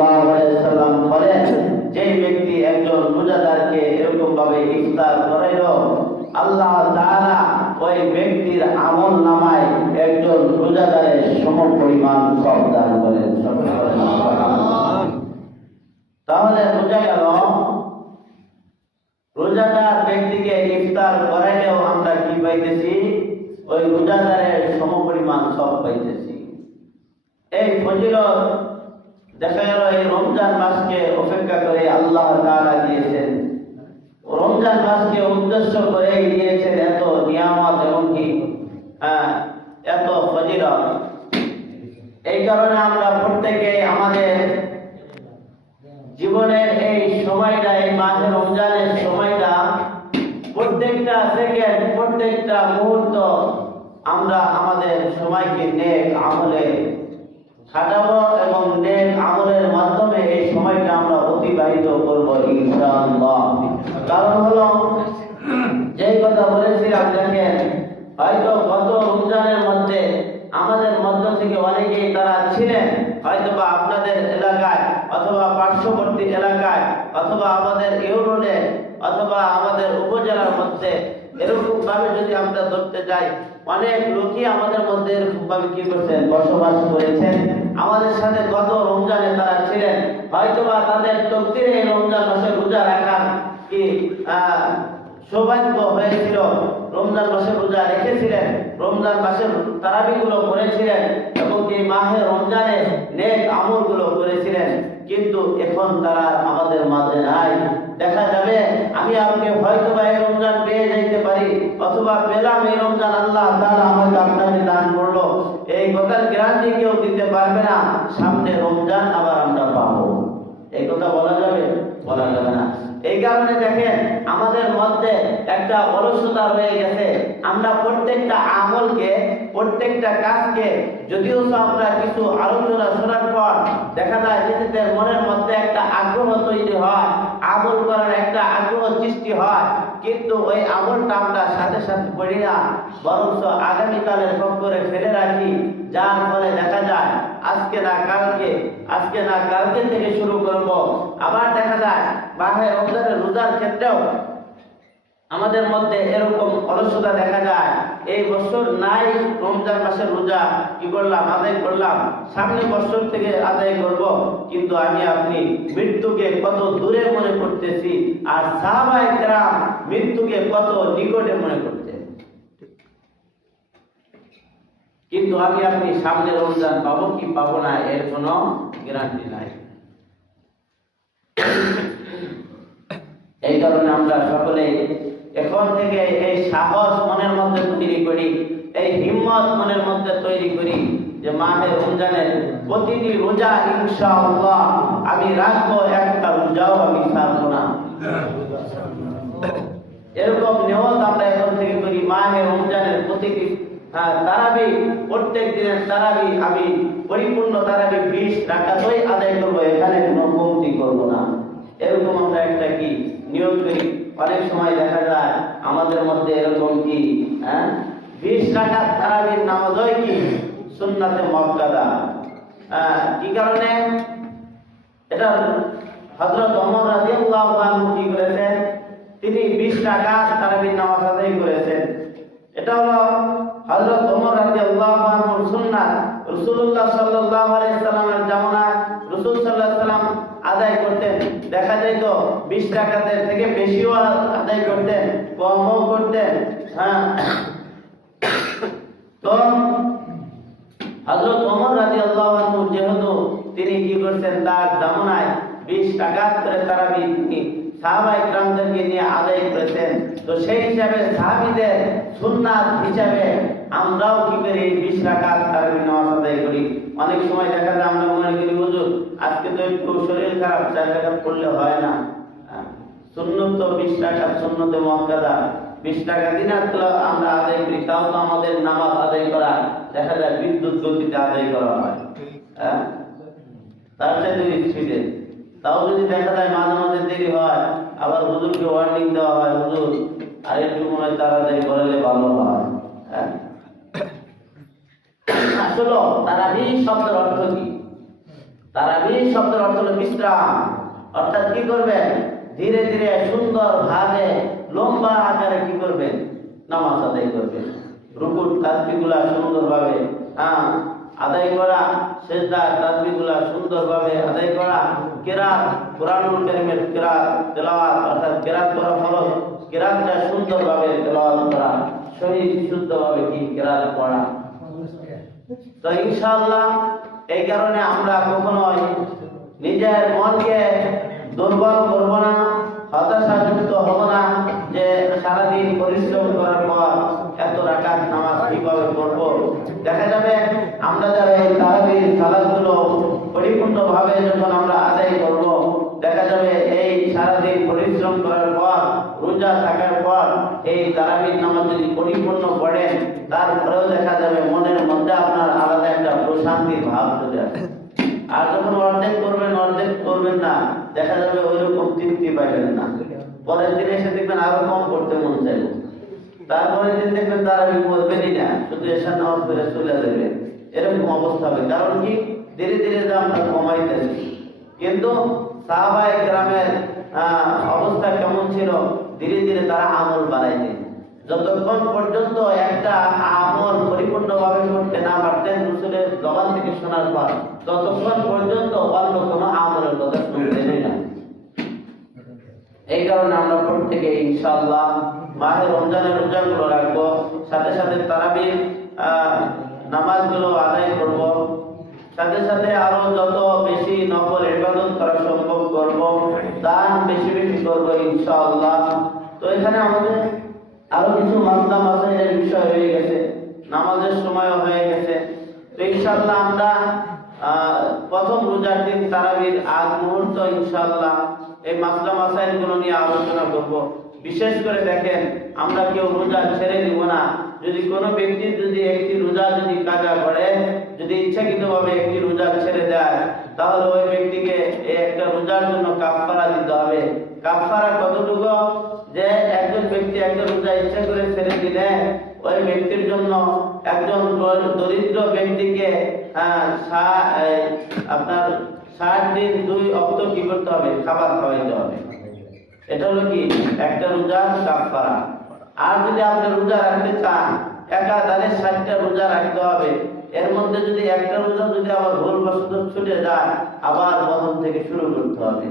সাল্লাল্লাহু আলাইহি ওয়াসাল্লাম বলেন, যে ব্যক্তি একজন রোজাদারকে এরকম ভাবে ইফতার করাইল, আল্লাহ তাআলা ওই ব্যক্তির আমল নামায় একজন রোজাদারের সমপরিমাণ সওয়াব দান করেন। তাহলে বোঝা গেল, রোজাদার ব্যক্তিকে ইফতার করাইলেও আমরা কি পাইতেছি? ওই রোজাদারের সমপরিমাণ সওয়াব পাইতেছি। এই ফজিলত দেখা গেল এই রমজান মাসকে অপেক্ষা করে আল্লাহ তাআলা দিয়েছেন, রমজান মাসকে উদ্দেশ্য করে দিয়েছেন এত নিয়ামত এবং কি এত ফজিলত। এই কারণে আমরা প্রত্যেকে আমাদের জীবনের এই সময়টা, এই মাসে রমজানের সময়টা, প্রত্যেকটা সেকেন্ড, প্রত্যেকটা মুহূর্ত আমরা আমাদের সময়কে নেক আমলে খাটাবো এবং নেক আমলের মাধ্যমে এই সময়টা আমরা অতিবাহিত করব ইনশাআল্লাহ। কারণ হলো, যেই কথা বলেছিলাম, দেখেন হয়তো গত রমজানের মধ্যে আমাদের মধ্য থেকে অনেকেই তারা ছিলেন হয়তো বা আপনাদের এলাকায় অথবা পার্শ্ববর্তী এলাকায় অথবা আমাদের ইউনিয়নে অথবা আমাদের উপজেলার মধ্যে এরকম ভাবে যদি আমরা ধরতে যাই, অনেক লোকই আমাদের মধ্যে এরকম ভাবে কি করছেন, বসবাস করেছেন। আমাদের সাথে গত রমজানে তারা ছিলেন, হয়তো বা তাদের তকদিরে এই রমজান মাসে রোজা রাখার কি সৌভাগ্য হয়েছিল, রমজান মাসে রোজা রেখেছিলেন, রমজান মাসের তারাবিগুলো করেছিলেন এবং এই মাহে রমজানে নেক আমলগুলো করেছিলেন, কিন্তু এখন তারা আমাদের মাঝে নাই। দেখা যাবে আমি আপনি হয়তো বা এই রমজান পেয়ে যাইতে পারি অথবা পেলাম এই রমজান, আল্লাহ তাআলা আমাকে আপনাকে দান করলো, এই কথার গ্যারান্টি কেউ দিতে পারবে না সামনে রমজান আবার আমরা পাবো। এই কথা বলা যাবে? বলা যাবে না। এই কারণে দেখেন আমাদের মধ্যে একটা অলসতা রয়ে গেছে। আমরা প্রত্যেকটা আমলকে, প্রত্যেকটা কাজকে, যদিও আমরা কিছু আলোচনা শোনার পর দেখা যায় নিজেদের মনের মধ্যে একটা আগ্রহ তৈরি হয়, আমল করার একটা আগ্রহ সৃষ্টি হয়, কিন্তু ওই আমলটা আমরা সাথে সাথে করি না, বরঞ্চ আগামীকালের করে ফেলে রাখি। যার ফলে দেখা যায় আজকে না কালকে থেকে শুরু করব। আবার দেখা যায় মাহে রমজানের রোজার ক্ষেত্রেও আমাদের মধ্যে এরকম অলসতা দেখা যায়। এই বছর নাই রমজান মাসের রোজা, কি করলাম, আদায় করলাম, সামনে বছর থেকে আদায় করব, কিন্তু আমি আপনি মৃত্যুকে কত দূরে মনে করতেছি, আর সাহাবায়ে কেরাম মৃত্যুকে কত নিকটে মনে করতেন। কিন্তু আমি আপনি সামনে রমজান পাবো কি পাবো না এর কোনো গ্যারান্টি নাই। এই কারণে আমরা সকলে এখন থেকে এই সাহস মনের মধ্যে তৈরি করি, এই হিম্মত মনের মধ্যে তৈরি করি যে মাহে রমজানের প্রতিটি রোজা ইনশাআল্লাহ আমি রাখবো, একটা রোজাও আমি ছাড়বো না। এরকম নিয়ত আমরা এখন থেকে করি। মাহে রমজানের প্রতিটি তারাবি, প্রত্যেক দিনের তারাবি আমি পরিপূর্ণ তারাবি 20 রাকাতই আদায় করবো, এখানে কোনো কমতি করবো না। এরকম আমরা একটা কি নিয়ত করি। অনেক সময় দেখা যায় আমাদের মধ্যে এরকম কি 20 রাকাত তারাবির নামাজ হয় কি সুন্নাতে মুআক্কাদা। কি কারণে? এটা হযরত ওমর রাদিয়াল্লাহু আনহু কি করেছেন, তিনি 20 রাকাত তারাবির নামাজ আদায় করেছেন। এটা হলো হযরত ওমর রাদিয়াল্লাহু আনহুর সুন্নাত। রাসূলুল্লাহ সাল্লাল্লাহু আলাইহি সাল্লামের জামানায় রাসূল সাল্লাল্লাহু আলাইহি সাল্লাম আদায় করতেন, দেখা যায় তো 20 রাকাতের থেকে বেশিও আদায় করতেন, কমও করতেন। তো হযরত ওমর রাদিয়াল্লাহু আনহু যেহেতু তিনি কি করতেন, তার জামানায় 20 রাকাত করে তারাবি সাহাবায়ে কেরামদেরকে নিয়ে আদায় করেছেন। তো সেই হিসাবে সাহাবীদের সুন্নাত হিসাবে আমরাও কি করি, 20 রাকাত তারাবি নামাজ আদায় করি। অনেক সময় দেখা যায় আমরা মনে করি হুজুর আজকে তো একটু শরীর খারাপ, 4 রাকাত পড়লে হয় না। সুন্নত তো 20 রাকাত সুন্নতে মুআক্কাদা, 20 টাকা দিনাত আমরা আদায় করি, তাও তো আমাদের নামাজ আদায় করা দেখা যায় বিদ্যুৎ গতিতে আদায় করা হয়। তার সাথে স্পিডে, তাও যদি দেখা যায় মাঝে মাঝে দেরি হয়, আবার হুজুরকে ওয়ার্নিং দেওয়া হয়, হুজুর আর একটু মনে হয় তাড়াতাড়ি করলে ভালো হয়। আসলে তারাবি শব্দের অর্থ কি? তারাবির শব্দের অর্থ হলো বিশ্রাম। অর্থাৎ কি করবেন, ধীরে ধীরে সুন্দর ভাবে লম্বা আকারে কি করবেন, নামাজ আদায় করবেন। রুকুর তাসবিহগুলা সুন্দরভাবে আদায় করা, সেজদা তাসবিহগুলা সুন্দরভাবে আদায় করা, কিরাত কুরআনুল কারীমের কিরাত তেলাওয়াত অর্থাৎ কিরাত করা ফরজ, কিরাতটা সুন্দরভাবে তেলাওয়াত করা, সহি শুদ্ধভাবে কি কিরাত পড়া। তো ইনশাআল্লাহ এই কারণে আমরা কখনোই নিজের মনকে দুর্বল করব না, হতাশাযুক্ত হব না যে সারাদিন পরিশ্রম করার পর এত রাকাত নামাজ কিভাবে পড়বো। দেখা যাবে আমরা যারা এই তারাবির সালাতগুলো পরিপূর্ণভাবে যখন আমরা আদায় করব, দেখা যাবে এই সারাদিন পরিশ্রম করার পর, রোজা থাকার পর এই তারাবির নামাজ যদি পরিপূর্ণ পড়েন, তারপরেও দেখা যাবে মনের মধ্যে আপনার আলাদা একটা প্রশান্তির ভাব চলে আসে। আর যখন অর্ধেক করবেন না, দেখা যাবে ওইরকম তৃপ্তি পাইবেন না। পরের দিন এসে দেখবেন আরো কম করতে মন চাইবে, তারপরে দিন দেখবেন তারাবি পড়বেনই না, শুধু এশার নামাজ পড়ে চলে যাবে। এরকম অবস্থা হবে। কারণ কি, ধীরে ধীরে যে আমরা কমাইতেছি। কিন্তু সাহাবায়ে কেরামের অবস্থা কেমন ছিল, ধীরে ধীরে তারা আমল বাড়াইতেন। যতক্ষণ পর্যন্ত একটা আমল পরিপূর্ণভাবে করতে না পারতেন রাসূলের জবান থেকে শোনার পর, ততক্ষণ পর্যন্ত অন্য কোনো আমলের কথা শুনতেনই না। এই কারণে আমরা প্রত্যেকে ইনশাআল্লাহ মাহে রমজানের রোজাগুলো রাখবো, সাথে সাথে তারাবির নামাজগুলো আদায় করব, সাথে সাথে আরো যত বেশি নফল ইবাদত করা সম্ভব করব, দান বেশি বেশি করব ইনশাআল্লাহ। তো এখানে আমাদের আরো কিছু মাসলা মাসাইলের বিষয় হয়ে গেছে, নামাজের সময় হয়ে গেছে। তো ইনশাআল্লাহ আমরা প্রথম রোজার দিন তারাবির আগ মুহূর্ত ইনশাআল্লাহ এই মাসলা মাসাইলগুলো নিয়ে আলোচনা করব। বিশেষ করে দেখেন, আমরা কেউ রোজা ছেড়ে দিব না। যদি কোনো ব্যক্তি যদি একটি রোজা যদি কাজা করে, যদি ইচ্ছাকৃতভাবে একটি রোজা ছেড়ে দেয়, তাহলে ওই ব্যক্তিকে এই একটা রোজার জন্য কাফারা দিতে হবে। কাফারা কতটুকু, যে একজন ব্যক্তি একটা রোজা ইচ্ছা করে ছেড়ে দিলে ওই ব্যক্তির জন্য একজন দরিদ্র ব্যক্তিকে আপনার 60 দিন 2 অক্ত কি করতে হবে, খাবার খাওয়াইতে হবে। এটা হলো কি একটা রোজার কাফারা। আর যদি আপনি রোজা রাখতে চান, একাধারে 60টা রোজা রাখতে হবে। এর মধ্যে যদি একটা রোজা যদি আবার ভুলবশত ছুটে যায়, আবার প্রথম থেকে শুরু করতে হবে।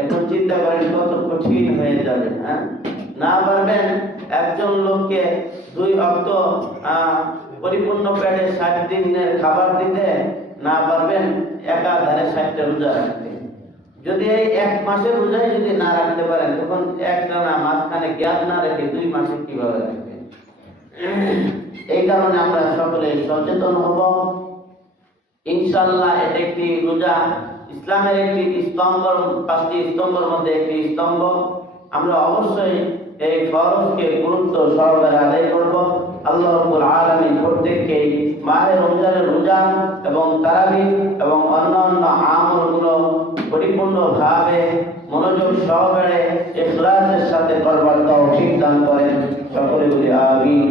এখন চিন্তা করেন কত কঠিন হয়ে যাবে। না পারবেন একজন লোককে 2 অক্ত পরিপূর্ণ পেটে 60 দিনের খাবার দিতে, না পারবেন একাধারে 60টা রোজা রাখতে। যদি এই 1 মাসের রোজাই যদি না রাখতে পারেন, তখন একটা না মাঝখানে গ্যাপ না রেখে 2 মাসে কিভাবে রাখবেন? এই কারণে আমরা সকলে সচেতন হব ইনশাআল্লাহ। এটা একটি রোজা ইসলামের একটি স্তম্ভ, 5টি স্তম্ভের মধ্যে একটি স্তম্ভ। আমরা অবশ্যই এই ফরজকে গুরুত্ব সহকারে আদায় করব। আল্লাহ রাব্বুল আলামিন প্রত্যেককে মাহে রমজানের রোজা এবং তারাবি এবং অন্যান্য আমলগুলো পরিপূর্ণভাবে মনোযোগ সহকারে ইখলাসের সাথে করবার তৌফিক দান করেন। সকলে বলি আমিন।